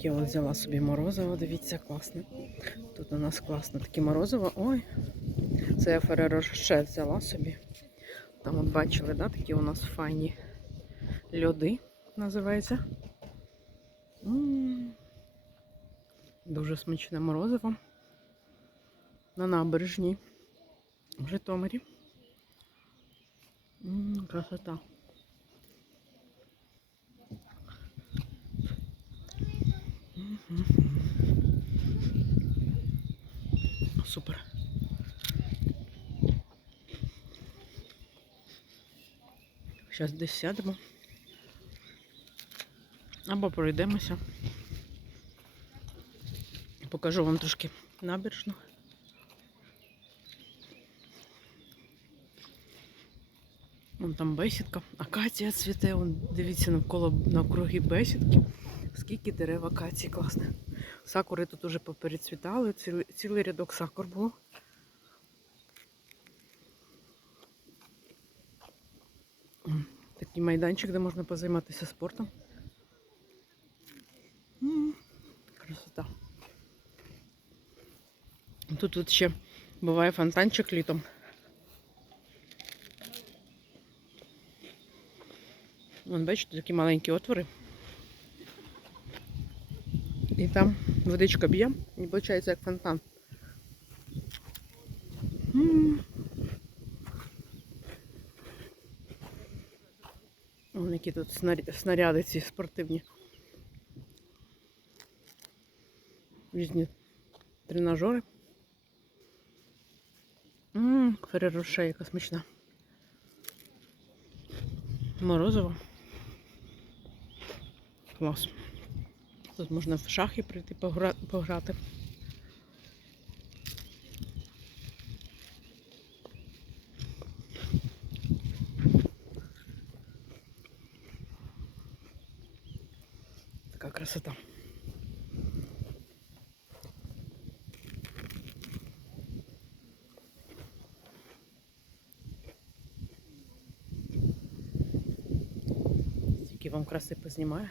таке от взяла собі морозиво, дивіться, класне. Тут у нас класне таке морозиво. Ой, це я Фереро ще взяла собі. Там от бачили, да, такі у нас файні льоди, називається. М, Дуже смачне морозиво. На набережній в Житомирі. М, Красота. Супер. Зараз десь сядемо. Або пройдемося. Покажу вам трошки набережну. Вон там бесідка. Акація цвіте. Вон, дивіться навколо навкруги бесідки. Скільки дерев акації класне. Сакури тут уже поперецвітали, цілий, цілий рядок сакур був. Такий майданчик, де можна позайматися спортом. Красота. Тут, тут ще буває фонтанчик літом. Вон, бачите, такі маленькі отвори. І там водичка б'є і виходить як фонтан. Вон які тут снаря- снаряди ці спортивні. Різні тренажери. Ммм, феррероше, яка смачна. Морозиво. Клас. Тут можна в шахи прийти погра- пограти. Така красота. Скільки вам краси познімає.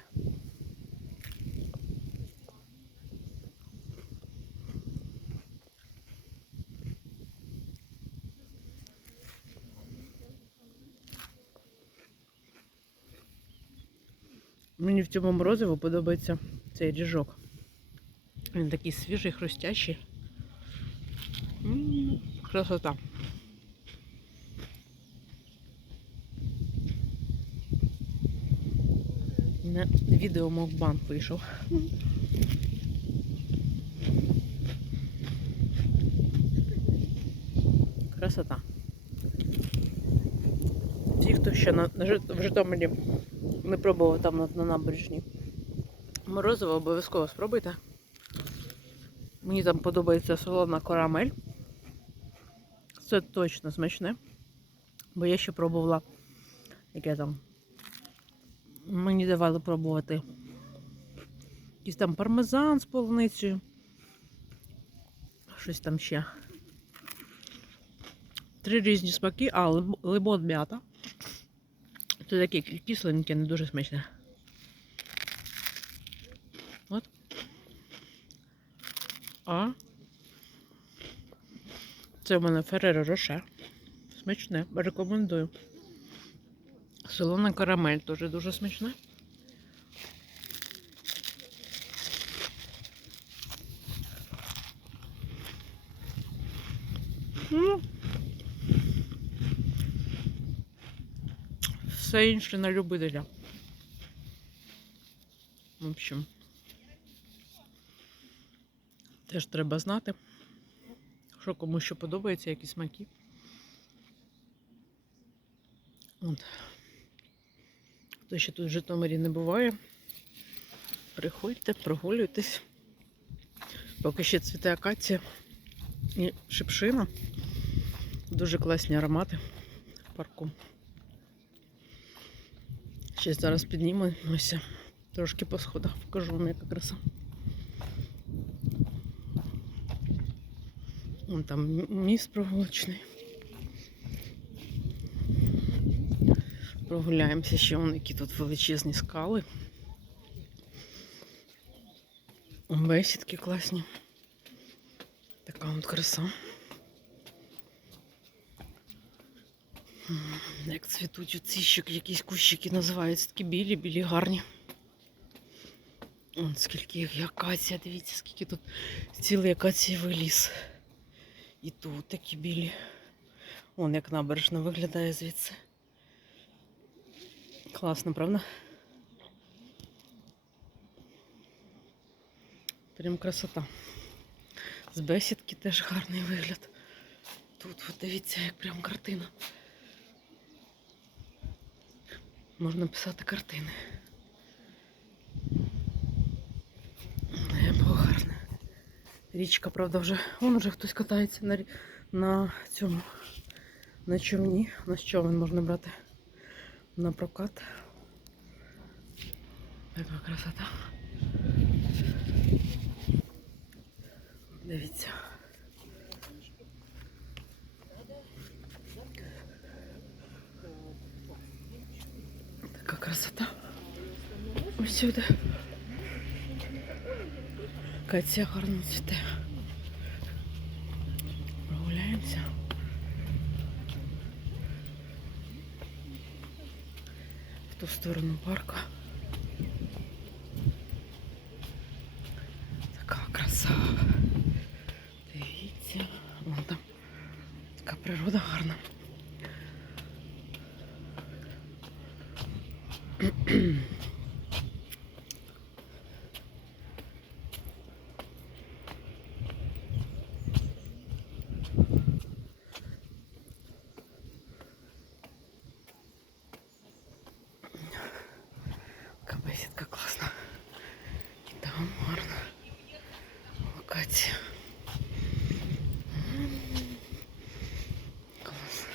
Мені в цьому морозиво подобається цей ріжок. Він такий свіжий, хрустящий. Красота. На відео мокбанк вийшов. Красота. Ті, хто ще на, на в Житомирі не пробував там на, на набережні. Морозиво обов'язково спробуйте. Мені там подобається солона карамель. Це точно смачне. Бо я ще пробувала, яке там. Мені давали пробувати. Якийсь там пармезан з полуницею. Щось там ще. Три різні смаки, а лим- лимон м'ята. Це таке кисленьке, не дуже смачне. От. А. Це в мене Ферреро Роше. Смачне, рекомендую. Солона карамель теж дуже смачне. М. Все інше на любителя. В общем, теж треба знати, що кому що подобається, які смаки. От. Хто ще тут в Житомирі не буває, приходьте, прогулюйтесь. Поки ще цвіте акація і шипшина. Дуже класні аромати парку. Ще зараз піднімемося. Трошки по сходах покажу вам, яка краса. Вон там міст прогулочний. Прогуляємося ще вон які тут величезні скали. Бесідки класні. Така от краса. Як цвітуть оці ще якісь кущики називаються, такі білі, білі, гарні. Вон скільки їх акація, дивіться, скільки тут цілий акацієвий ліс. І тут такі білі. Вон як набережна виглядає звідси. Класно, правда? Прям красота. З бесідки теж гарний вигляд. Тут от дивіться, як прям картина. Можна писати картини. Небо гарне. Річка, правда, вже. Вон уже хтось катається на, на цьому. На човні. На човен можна брати на прокат. Така красота. Дивіться. красота. Ось сюди. Катя гарно цвіте. Прогуляємося. В ту сторону парка. Така краса. Дивіться. Вон там. Така природа гарна. Локація. М. Клас.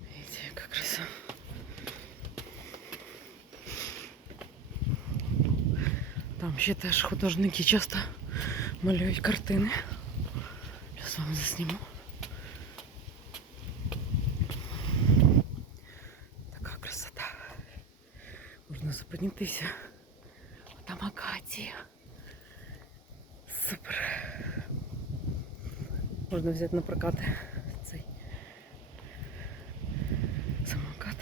Дивіться. Там ще теж художники часто малюють картини. Зараз вам засніму. Така красота. Можна зупинитися. Там акація. Супер. Можна взяти на прокат цей самокат.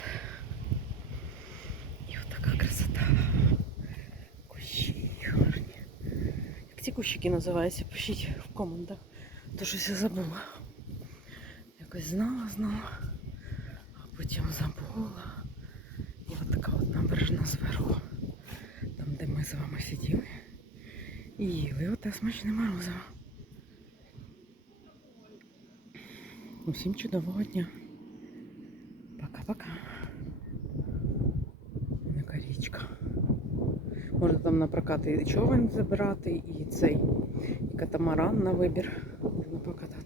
І отака красота. Кущі гарні. Як ці кущики називаються? Пишіть в коментах. То щось я забула. Якось знала, знала, а потім забула. І от така от набережна зверху. Там, де ми з вами сиділи. І їли оте смачне морозиво. Усім чудового дня. Пока-пока. На річка. Можна там на прокат і човен забирати, і цей, катамаран на вибір. Можна покататися.